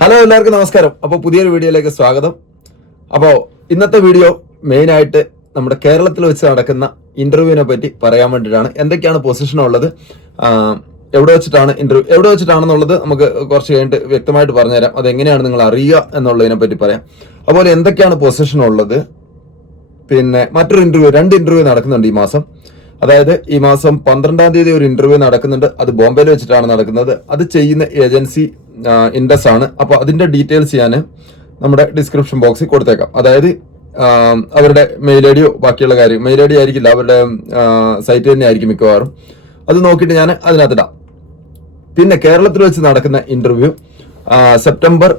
Hello എല്ലാവർക്കും നമസ്കാരം. അപ്പോൾ പുതിയൊരു വീഡിയോയിലേക്ക് സ്വാഗതം. അപ്പോൾ ഇന്നത്തെ വീഡിയോ മെയിനായിട്ട് നമ്മുടെ കേരളത്തിൽ വെച്ച് നടക്കുന്ന ഇന്റർവ്യൂവിനെ പറ്റി പറയാൻ വേണ്ടിയിട്ടാണ്. എന്തൊക്കെയാണ് പൊസിഷൻ ഉള്ളത്? എവിടെ വെച്ചിട്ടാണ് ഇന്റർവ്യൂ എവിടെ വെച്ചിട്ടാണെന്നുള്ളത് നമുക്ക് കുറച്ച് കഴിഞ്ഞിട്ട് വ്യക്തമായിട്ട് പറഞ്ഞുതരാം. അത് എങ്ങനെയാണ് നിങ്ങൾ അറിയുക എന്നുള്ളതിനെ പറ്റി പറയാം. അതുപോലെ എന്തൊക്കെയാണ് പൊസിഷൻ ഉള്ളത്? പിന്നെ മറ്റൊരു ഇന്റർവ്യൂ രണ്ട് ഇന്റർവ്യൂ നടക്കുന്നുണ്ട് ഈ മാസം. അതായത് ഈ മാസം പന്ത്രണ്ടാം തീയതി ഒരു ഇന്റർവ്യൂ നടക്കുന്നുണ്ട്. അത് ബോംബെയിൽ വെച്ചിട്ടാണ് നടക്കുന്നത്. അത് ചെയ്യുന്ന ഏജൻസി ഇൻഡസ് ആണ്. അപ്പോൾ അതിന്റെ ഡീറ്റെയിൽസ് ഞാൻ നമ്മുടെ ഡിസ്ക്രിപ്ഷൻ ബോക്സിൽ കൊടുത്തേക്കാം. അതായത് അവരുടെ മെയിൽ ഐ ഡിയോ ബാക്കിയുള്ള കാര്യം. മെയിൽ ഐ ഡി ആയിരിക്കില്ല അവരുടെ സൈറ്റ് തന്നെ ആയിരിക്കും മിക്കവാറും. അത് നോക്കിയിട്ട് ഞാൻ അതിനകത്തിടാം പിന്നെ കേരളത്തിൽ വെച്ച് നടക്കുന്ന ഇന്റർവ്യൂ സെപ്റ്റംബർ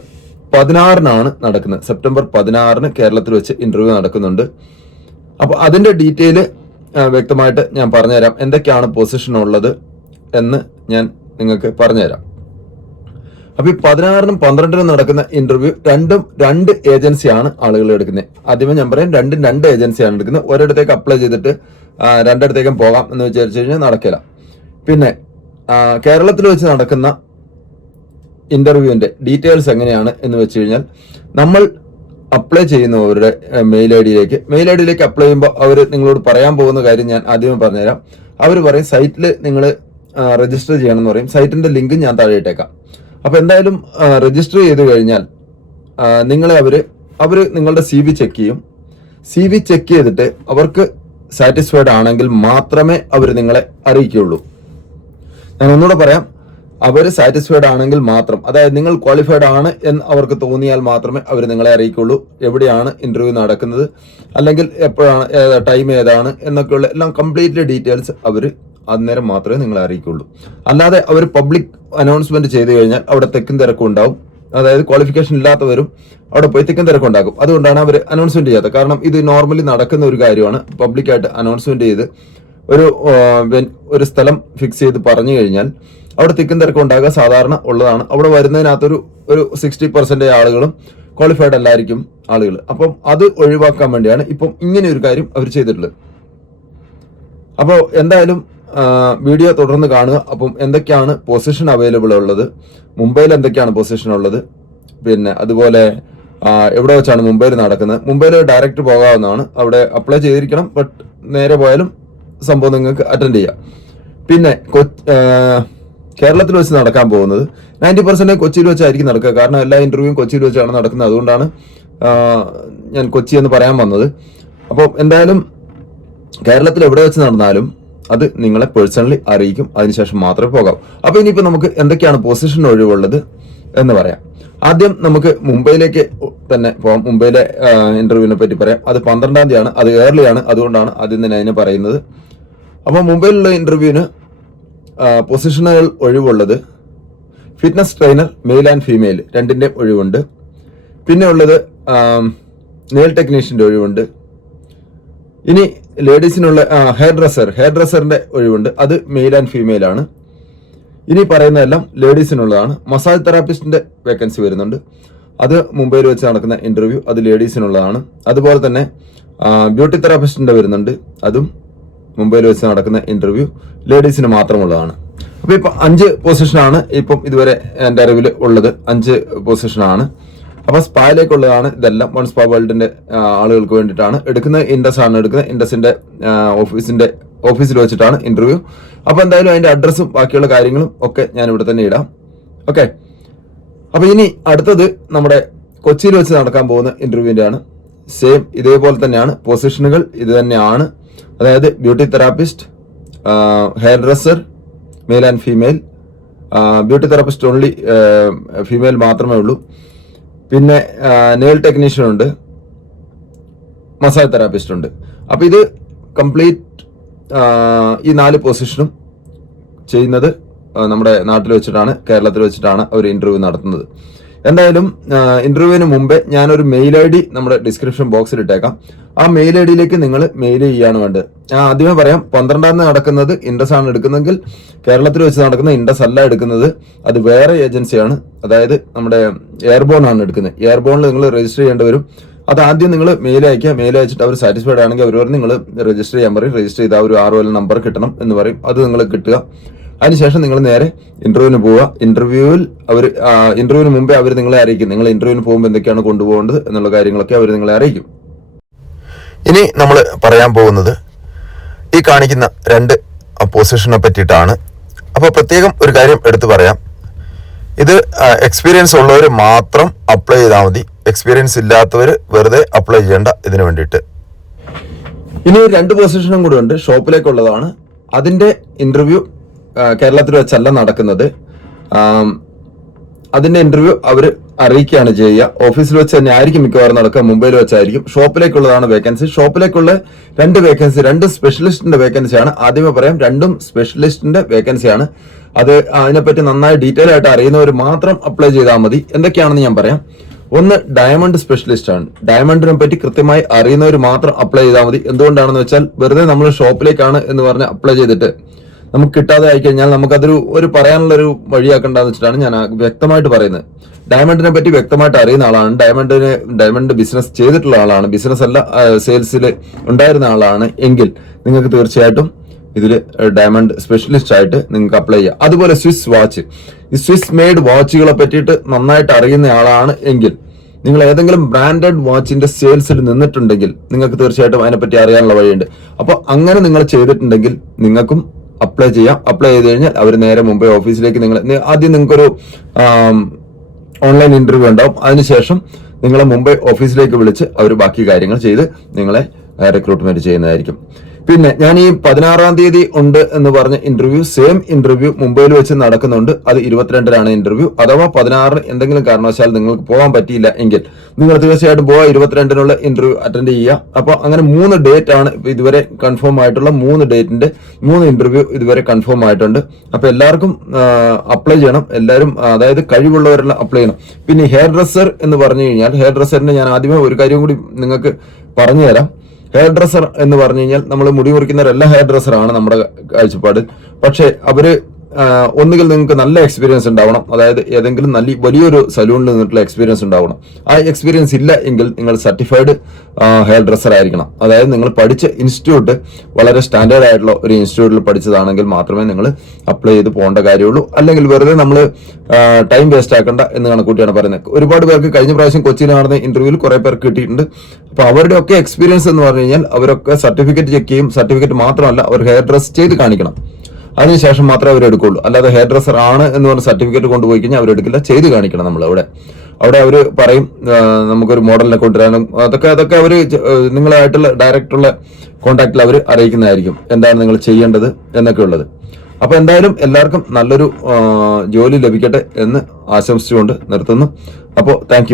പതിനാറിനാണ് നടക്കുന്നത്. സെപ്റ്റംബർ പതിനാറിന് കേരളത്തിൽ വെച്ച് ഇന്റർവ്യൂ നടക്കുന്നുണ്ട്. അപ്പോൾ അതിന്റെ ഡീറ്റെയിൽ വ്യക്തമായിട്ട് ഞാൻ പറഞ്ഞുതരാം. എന്തൊക്കെയാണ് പൊസിഷൻ ഉള്ളത് എന്ന് ഞാൻ നിങ്ങൾക്ക് പറഞ്ഞുതരാം. അപ്പൊ ഈ പതിനാറിനും പന്ത്രണ്ടിനും നടക്കുന്ന ഇന്റർവ്യൂ രണ്ടും രണ്ട് ഏജൻസിയാണ് ആളുകൾ എടുക്കുന്നത്. ആദ്യമേ ഞാൻ പറയാം രണ്ടും രണ്ട് ഏജൻസിയാണ് എടുക്കുന്നത്. ഒരിടത്തേക്ക് അപ്ലൈ ചെയ്തിട്ട് രണ്ടിടത്തേക്കും പോകാം എന്ന് വിചാരിച്ചു കഴിഞ്ഞാൽ നടക്കില്ല. പിന്നെ കേരളത്തിൽ വെച്ച് നടക്കുന്ന ഇന്റർവ്യൂവിന്റെ ഡീറ്റെയിൽസ് എങ്ങനെയാണ് എന്ന് വെച്ച് കഴിഞ്ഞാൽ നമ്മൾ അപ്ലൈ ചെയ്യുന്നവരുടെ മെയിൽ ഐ ഡിയിലേക്ക് മെയിൽ ഐ ഡിയിലേക്ക് അപ്ലൈ ചെയ്യുമ്പോൾ അവർ നിങ്ങളോട് പറയാൻ പോകുന്ന കാര്യം ഞാൻ ആദ്യമേ പറഞ്ഞുതരാം. അവർ പറയും സൈറ്റിൽ നിങ്ങൾ രജിസ്റ്റർ ചെയ്യണം എന്ന് പറയും. സൈറ്റിന്റെ ലിങ്ക് ഞാൻ താഴെ ഇട്ടേക്കാം. അപ്പൊ എന്തായാലും രജിസ്റ്റർ ചെയ്ത് കഴിഞ്ഞാൽ നിങ്ങളെ അവർ അവർ നിങ്ങളുടെ സി വി ചെക്ക് ചെയ്യും. സി വി ചെക്ക് ചെയ്തിട്ട് അവർക്ക് സാറ്റിസ്ഫൈഡ് ആണെങ്കിൽ മാത്രമേ അവർ നിങ്ങളെ അറിയിക്കുകയുള്ളൂ. ഞാൻ ഒന്നുകൂടെ പറയാം. അവർ സാറ്റിസ്ഫൈഡ് ആണെങ്കിൽ മാത്രം അതായത് നിങ്ങൾ ക്വാളിഫൈഡ് ആണ് എന്ന് അവർക്ക് തോന്നിയാൽ മാത്രമേ അവർ നിങ്ങളെ അറിയിക്കുള്ളൂ എവിടെയാണ് ഇന്റർവ്യൂ നടക്കുന്നത് അല്ലെങ്കിൽ എപ്പോഴാണ് ടൈം ഏതാണ് എന്നൊക്കെയുള്ള എല്ലാം കംപ്ലീറ്റ്ലി ഡീറ്റെയിൽസ് അവർ അന്നേരം മാത്രമേ നിങ്ങളെ അറിയിക്കുള്ളൂ. അല്ലാതെ അവർ പബ്ലിക് അനൗൺസ്മെന്റ് ചെയ്തു കഴിഞ്ഞാൽ അവിടെ തെക്കും തിരക്കും ഉണ്ടാവും. അതായത് ക്വാളിഫിക്കേഷൻ ഇല്ലാത്തവരും അവിടെ പോയി തെക്കും തിരക്കും ഉണ്ടാക്കും. അതുകൊണ്ടാണ് അവർ അനൗൺസ്മെന്റ് ചെയ്യാത്തത്. കാരണം ഇത് നോർമലി നടക്കുന്ന ഒരു കാര്യമാണ്. പബ്ലിക്കായിട്ട് അനൗൺസ്മെന്റ് ചെയ്ത് ഒരു ഒരു സ്ഥലം ഫിക്സ് ചെയ്ത് പറഞ്ഞു കഴിഞ്ഞാൽ അവിടെ തിക്കും തിരക്കും ഉണ്ടാകുക സാധാരണ ഉള്ളതാണ്. അവിടെ വരുന്നതിനകത്തൊരു ഒരു സിക്സ്റ്റി പെർസെന്റ് ആളുകളും ക്വാളിഫൈഡ് അല്ലായിരിക്കും ആളുകൾ അപ്പം അത് ഒഴിവാക്കാൻ വേണ്ടിയാണ് ഇപ്പം ഇങ്ങനെ ഒരു കാര്യം അവർ ചെയ്തിട്ടുള്ളത്. അപ്പോൾ എന്തായാലും വീഡിയോ തുടർന്ന് കാണുക. അപ്പം എന്തൊക്കെയാണ് പൊസിഷൻ അവൈലബിൾ ഉള്ളത്? മുംബൈയിൽ എന്തൊക്കെയാണ് പൊസിഷൻ ഉള്ളത്? പിന്നെ അതുപോലെ എവിടെ വെച്ചാണ് മുംബൈയിൽ നടക്കുന്നത്? മുംബൈയിൽ ഡയറക്റ്റ് പോകാവുന്നതാണ്. അവിടെ അപ്ലൈ ചെയ്തിരിക്കണം. ബട്ട് നേരെ പോയാലും സംഭവം നിങ്ങൾക്ക് അറ്റൻഡ് ചെയ്യാം. പിന്നെ കേരളത്തിൽ വെച്ച് നടക്കാൻ പോകുന്നത്. നയന്റി പെർസെന്റ് കൊച്ചിയിൽ വെച്ചായിരിക്കും നടക്കുക. കാരണം എല്ലാ ഇന്റർവ്യൂവും കൊച്ചിയിൽ വെച്ചാണ് നടക്കുന്നത്. അതുകൊണ്ടാണ് ഞാൻ കൊച്ചി എന്ന് പറയാൻ വന്നത്. അപ്പോൾ എന്തായാലും കേരളത്തിൽ എവിടെ വെച്ച് നടന്നാലും അത് നിങ്ങളെ പേഴ്സണലി അറിയിക്കും. അതിനുശേഷം മാത്രമേ പോകാവൂ. അപ്പൊ ഇനിയിപ്പോ നമുക്ക് എന്തൊക്കെയാണ് പൊസിഷൻ ഒഴിവുള്ളത് എന്ന് പറയാം. ആദ്യം നമുക്ക് മുംബൈയിലേക്ക് തന്നെ പോകാം മുംബൈയിലെ ഇന്റർവ്യൂവിനെ പറ്റി പറയാം. അത് പന്ത്രണ്ടാം തീയതിയാണ്. അത് ഏർലി ആണ്. അതുകൊണ്ടാണ് ആദ്യം തന്നെ അതിനെ പറയുന്നത്. അപ്പോൾ മുംബൈയിലുള്ള ഇന്റർവ്യൂവിന് പൊസിഷനുകൾ ഒഴിവുള്ളത് fitness trainer male and female രണ്ടിന്റെ ഒഴിവുണ്ട്. പിന്നെ ഉള്ളത് നെയിൽ ടെക്നീഷ്യന്റെ ഒഴിവുണ്ട്. ഇനി ലേഡീസിനുള്ള ഹെയർ ഡ്രസ്സർ ഹെയർ ഡ്രസ്സറിന്റെ ഒഴിവുണ്ട്. അത് മെയിൽ ആൻഡ് ഫീമെയിൽ ആണ്. ഇനി പറയുന്നതെല്ലാം ലേഡീസിനുള്ളതാണ്. മസാജ് തെറാപ്പിസ്റ്റിന്റെ വേക്കൻസി വരുന്നുണ്ട്. അത് മുംബൈയിൽ വെച്ച് നടക്കുന്ന ഇന്റർവ്യൂ അത് ലേഡീസിനുള്ളതാണ്. അതുപോലെ തന്നെ ബ്യൂട്ടി തെറാപ്പിസ്റ്റിന്റെ വരുന്നുണ്ട്. അതും മുംബൈയിൽ വെച്ച് നടക്കുന്ന ഇന്റർവ്യൂ ലേഡീസിന് മാത്രമുള്ളതാണ്. അപ്പൊ ഇപ്പൊ അഞ്ച് പൊസിഷനാണ് ഇപ്പം ഇതുവരെ എന്റെ അറിവിൽ ഉള്ളത്. അഞ്ച് പൊസിഷനാണ് അപ്പൊ സ്പായിലേക്കുള്ളതാണ് ഇതെല്ലാം. വൺ സ്പാ വേൾഡിന്റെ ആളുകൾക്ക് വേണ്ടിയിട്ടാണ് എടുക്കുന്നത്. ഇൻഡസ് ആണ് എടുക്കുന്നത്. ഇൻഡസിന്റെ ഓഫീസിന്റെ ഓഫീസിൽ വെച്ചിട്ടാണ് ഇന്റർവ്യൂ അപ്പൊ എന്തായാലും അതിന്റെ അഡ്രസ്സും ബാക്കിയുള്ള കാര്യങ്ങളും ഒക്കെ ഞാൻ ഇവിടെ തന്നെ ഇടാം. ഓക്കെ അപ്പൊ ഇനി അടുത്തത് നമ്മുടെ കൊച്ചിയിൽ വെച്ച് നടക്കാൻ പോകുന്ന ഇന്റർവ്യൂവിന്റെ ആണ്. സെയിം ഇതേപോലെ തന്നെയാണ്. പൊസിഷനുകൾ ഇത് തന്നെയാണ്. അതായത് beauty therapist hairdresser male and female beauty therapist only female മാത്രമേ ഉള്ളൂ. പിന്നെ നെയിൽ ടെക്നീഷ്യൻ ഉണ്ട്. മസാജ് തെറാപ്പിസ്റ്റ് ഉണ്ട്. അപ്പോൾ ഇത് കംപ്ലീറ്റ് ഈ നാല് പൊസിഷനും ചെയ്യുന്നത് നമ്മുടെ നാട്ടിൽ വെച്ചിട്ടാണ് കേരളത്തിൽ വെച്ചിട്ടാണ് അവർ ഇന്റർവ്യൂ നടത്തുന്നത്. എന്തായാലും ഇന്റർവ്യൂവിന് മുമ്പേ ഞാനൊരു മെയിൽ ഐ ഡി നമ്മുടെ ഡിസ്ക്രിപ്ഷൻ ബോക്സിൽ ഇട്ടേക്കാം. ആ മെയിൽ ഐ ഡിയിലേക്ക് നിങ്ങൾ മെയിൽ ചെയ്യാണ് വേണ്ടത്. ഞാൻ ആദ്യമേ പറയാം പന്ത്രണ്ടാം തീയതി നടക്കുന്നത് ഇൻഡസ് ആണ് എടുക്കുന്നതെങ്കിൽ കേരളത്തിൽ വെച്ച് നടക്കുന്ന ഇൻഡസ് അല്ല എടുക്കുന്നത്. അത് വേറെ ഏജൻസിയാണ് അതായത് നമ്മുടെ എയർബോൺ ആണ് എടുക്കുന്നത്. എയർബോണിൽ നിങ്ങൾ രജിസ്റ്റർ ചെയ്യേണ്ടി വരും. അത് ആദ്യം നിങ്ങൾ മെയിൽ അയക്കുക മെയിൽ അയച്ചിട്ട് അവർ സാറ്റിസ്ഫൈഡ് ആണെങ്കിൽ അവർ പറഞ്ഞ് നിങ്ങൾ രജിസ്റ്റർ ചെയ്യാൻ പറയും. രജിസ്റ്റർ ചെയ്താൽ ഒരു ആറ് വല്ല നമ്പർ കിട്ടണം എന്ന് പറയും. അത് നിങ്ങൾ കിട്ടുക. അതിനുശേഷം നിങ്ങൾ നേരെ ഇന്റർവ്യൂവിന് പോവുക. ഇന്റർവ്യൂവിൽ അവർ ഇന്റർവ്യൂവിന് മുമ്പേ അവർ നിങ്ങളെ അറിയിക്കും. നിങ്ങൾ ഇന്റർവ്യൂവിന് പോകുമ്പോൾ എന്തൊക്കെയാണ് കൊണ്ടുപോകേണ്ടത് എന്നുള്ള കാര്യങ്ങളൊക്കെ അവർ നിങ്ങളെ അറിയിക്കും. ഇനി നമ്മൾ പറയാൻ പോകുന്നത് ഈ കാണിക്കുന്ന രണ്ട് പൊസിഷനെ പറ്റിയിട്ടാണ്. അപ്പോൾ പ്രത്യേകം ഒരു കാര്യം എടുത്തു പറയാം. ഇത് എക്സ്പീരിയൻസ് ഉള്ളവർ മാത്രം അപ്ലൈ ചെയ്താൽ മതി. എക്സ്പീരിയൻസ് ഇല്ലാത്തവർ വെറുതെ അപ്ലൈ ചെയ്യേണ്ട ഇതിനു വേണ്ടിയിട്ട്. ഇനി രണ്ട് പൊസിഷനും കൂടെ ഉണ്ട്. ഷോപ്പിലേക്കുള്ളതാണ് അതിന്റെ ഇന്റർവ്യൂ കേരളത്തിൽ വെച്ചല്ല നടക്കുന്നത്. അതിന്റെ ഇന്റർവ്യൂ അവർ അറിയിക്കുകയാണ് ചെയ്യുക. ഓഫീസിൽ വെച്ച് തന്നെ ആയിരിക്കും മിക്കവാറും നടക്കുക. മുംബൈയിൽ വെച്ചായിരിക്കും. ഷോപ്പിലേക്കുള്ളതാണ് വേക്കൻസി ഷോപ്പിലേക്കുള്ള രണ്ട് വേക്കൻസി രണ്ട് സ്പെഷ്യലിസ്റ്റിന്റെ വേക്കൻസിയാണ് ആദ്യമേ പറയാം രണ്ടും സ്പെഷ്യലിസ്റ്റിന്റെ വേക്കൻസിയാണ് അത് അതിനെപ്പറ്റി നന്നായി ഡീറ്റെയിൽ ആയിട്ട് അറിയുന്നവർ മാത്രം അപ്ലൈ ചെയ്താൽ മതി. എന്തൊക്കെയാണെന്ന് ഞാൻ പറയാം. ഒന്ന് ഡയമണ്ട് സ്പെഷ്യലിസ്റ്റ് ആണ്. ഡയമണ്ടിനെ പറ്റി കൃത്യമായി അറിയുന്നവർ മാത്രം അപ്ലൈ ചെയ്താൽ മതി. എന്തുകൊണ്ടാണെന്ന് വെച്ചാൽ വെറുതെ നമ്മൾ ഷോപ്പിലേക്കാണ് എന്ന് പറഞ്ഞ് അപ്ലൈ ചെയ്തിട്ട് നമുക്ക് കിട്ടാതെ ആയി കഴിഞ്ഞാൽ നമുക്കതൊരു ഒരു പറയാനുള്ള ഒരു വഴിയാക്കണ്ടെന്ന് വെച്ചിട്ടാണ് ഞാൻ വ്യക്തമായിട്ട് പറയുന്നത്. ഡയമണ്ടിനെ പറ്റി വ്യക്തമായിട്ട് അറിയുന്ന ആളാണ്. ഡയമണ്ടിനെ ഡയമണ്ട് ബിസിനസ് ചെയ്തിട്ടുള്ള ആളാണ്. ബിസിനസ് അല്ല സെയിൽസിൽ ഉണ്ടായിരുന്ന ആളാണ് എങ്കിൽ നിങ്ങൾക്ക് തീർച്ചയായിട്ടും ഇതിൽ ഡയമണ്ട് സ്പെഷ്യലിസ്റ്റ് ആയിട്ട് നിങ്ങൾക്ക് അപ്ലൈ ചെയ്യാം. അതുപോലെ സ്വിസ് വാച്ച് ഈ സ്വിസ് മെയ്ഡ് വാച്ചുകളെ പറ്റിയിട്ട് നന്നായിട്ട് അറിയുന്ന ആളാണ് എങ്കിൽ നിങ്ങൾ ഏതെങ്കിലും ബ്രാൻഡഡ് വാച്ചിന്റെ സെയിൽസിൽ നിന്നിട്ടുണ്ടെങ്കിൽ നിങ്ങൾക്ക് തീർച്ചയായിട്ടും അതിനെപ്പറ്റി അറിയാനുള്ള വഴിയുണ്ട്. അപ്പോൾ അങ്ങനെ നിങ്ങൾ ചെയ്തിട്ടുണ്ടെങ്കിൽ നിങ്ങൾക്കും അപ്ലൈ ചെയ്യാം. അപ്ലൈ ചെയ്ത് കഴിഞ്ഞാൽ അവർ നേരെ മുമ്പേ ഓഫീസിലേക്ക് നിങ്ങൾ ആദ്യം നിങ്ങൾക്കൊരു ഓൺലൈൻ ഇന്റർവ്യൂ ഉണ്ടാവും. അതിനുശേഷം നിങ്ങളെ മുംബൈ ഓഫീസിലേക്ക് വിളിച്ച് അവർ ബാക്കി കാര്യങ്ങൾ ചെയ്ത് നിങ്ങളെ റിക്രൂട്ട്മെന്റ് ചെയ്യുന്നതായിരിക്കും. പിന്നെ ഞാൻ ഈ പതിനാറാം തീയതി ഉണ്ട് എന്ന് പറഞ്ഞ ഇന്റർവ്യൂ സെയിം ഇന്റർവ്യൂ മുംബൈയിൽ വെച്ച് നടക്കുന്നുണ്ട്. അത് ഇരുപത്തിരണ്ടിനാണ് ഇന്റർവ്യൂ അഥവാ പതിനാറിന് എന്തെങ്കിലും കാരണവശാൽ നിങ്ങൾക്ക് പോകാൻ പറ്റിയില്ല എങ്കിൽ നിങ്ങൾ തീർച്ചയായിട്ടും പോവാ ഇരുപത്തിരണ്ടിനുള്ള ഇന്റർവ്യൂ അറ്റൻഡ് ചെയ്യുക. അപ്പോൾ അങ്ങനെ മൂന്ന് ഡേറ്റ് ആണ് ഇതുവരെ കൺഫേം ആയിട്ടുള്ള മൂന്ന് ഡേറ്റിന്റെ മൂന്ന് ഇന്റർവ്യൂ ഇതുവരെ കൺഫേം ആയിട്ടുണ്ട്. അപ്പൊ എല്ലാവർക്കും അപ്ലൈ ചെയ്യണം. എല്ലാവരും അതായത് കഴിവുള്ളവരെല്ലാം അപ്ലൈ ചെയ്യണം. പിന്നെ ഹെയർ ഡ്രസ്സർ എന്ന് പറഞ്ഞു കഴിഞ്ഞാൽ ഹെയർ ഡ്രസ്സറിന് ഞാൻ ആദ്യമേ ഒരു കാര്യം കൂടി നിങ്ങൾക്ക് പറഞ്ഞു തരാം ഹെയർ ഡ്രസ്സർ എന്ന് പറഞ്ഞു കഴിഞ്ഞാൽ നമ്മൾ മുടി മുറിക്കുന്നവരെല്ലാം ഹെയർ ഡ്രസ്സറാണ് നമ്മുടെ കാഴ്ചപ്പാട്. പക്ഷേ അവർ ആ, ഒന്നുകിൽ നിങ്ങൾക്ക് നല്ല എക്സ്പീരിയൻസ് ഉണ്ടാവണം. അതായത് ഏതെങ്കിലും നല്ല വലിയൊരു സലൂണിൽ നിന്നിട്ടുള്ള എക്സ്പീരിയൻസ് ഉണ്ടാവണം. ആ എക്സ്പീരിയൻസ് ഇല്ല എങ്കിൽ നിങ്ങൾ സർട്ടിഫൈഡ് ഹെയർ ഡ്രസ്സർ ആയിരിക്കണം. അതായത് നിങ്ങൾ പഠിച്ച ഇൻസ്റ്റിറ്റ്യൂട്ട് വളരെ സ്റ്റാൻഡേർഡ് ആയിട്ടുള്ള ഒരു ഇൻസ്റ്റിറ്റ്യൂട്ടിൽ പഠിച്ചതാണെങ്കിൽ മാത്രമേ നിങ്ങൾ അപ്ലൈ ചെയ്ത് പോകേണ്ട കാര്യമുള്ളൂ. അല്ലെങ്കിൽ വെറുതെ നമ്മൾ ടൈം വേസ്റ്റ് ആക്കണ്ട എന്ന് കണക്കൂട്ടിയാണ് പറയുന്നത്. ഒരുപാട് പേർക്ക് കഴിഞ്ഞ പ്രാവശ്യം കൊച്ചിയിൽ നടന്ന ഇന്റർവ്യൂവിൽ കുറെ പേർക്ക് കിട്ടിയിട്ടുണ്ട്. അപ്പോൾ അവരുടെ ഒക്കെ എക്സ്പീരിയൻസ് എന്ന് പറഞ്ഞു കഴിഞ്ഞാൽ അവരൊക്കെ സർട്ടിഫിക്കറ്റ് ചെക്ക് ചെയ്യും. സർട്ടിഫിക്കറ്റ് മാത്രമല്ല അവർ ഹെയർ ഡ്രസ് ചെയ്ത് കാണിക്കണം. അതിനുശേഷം മാത്രമേ അവർ എടുക്കുള്ളൂ. അല്ലാതെ ഹെയർ ഡ്രസ്സർ ആണ് എന്ന് പറഞ്ഞ സർട്ടിഫിക്കറ്റ് കൊണ്ടുപോയി കഴിഞ്ഞാൽ അവരെടുക്കില്ല ചെയ്ത് കാണിക്കണം നമ്മൾ അവിടെ. അവിടെ അവർ പറയും നമുക്കൊരു മോഡലിനെ കൊണ്ടുവരാനും അതൊക്കെ അതൊക്കെ അവർ നിങ്ങളായിട്ടുള്ള ഡയറക്റ്റുള്ള കോൺടാക്റ്റിൽ അവർ അറിയിക്കുന്നതായിരിക്കും. എന്താണ് നിങ്ങൾ ചെയ്യേണ്ടത് എന്നൊക്കെ ഉള്ളത് അപ്പോൾ എന്തായാലും എല്ലാവർക്കും നല്ലൊരു ജോലി ലഭിക്കട്ടെ എന്ന് ആശംസിച്ചുകൊണ്ട് നിർത്തുന്നു. അപ്പോൾ താങ്ക്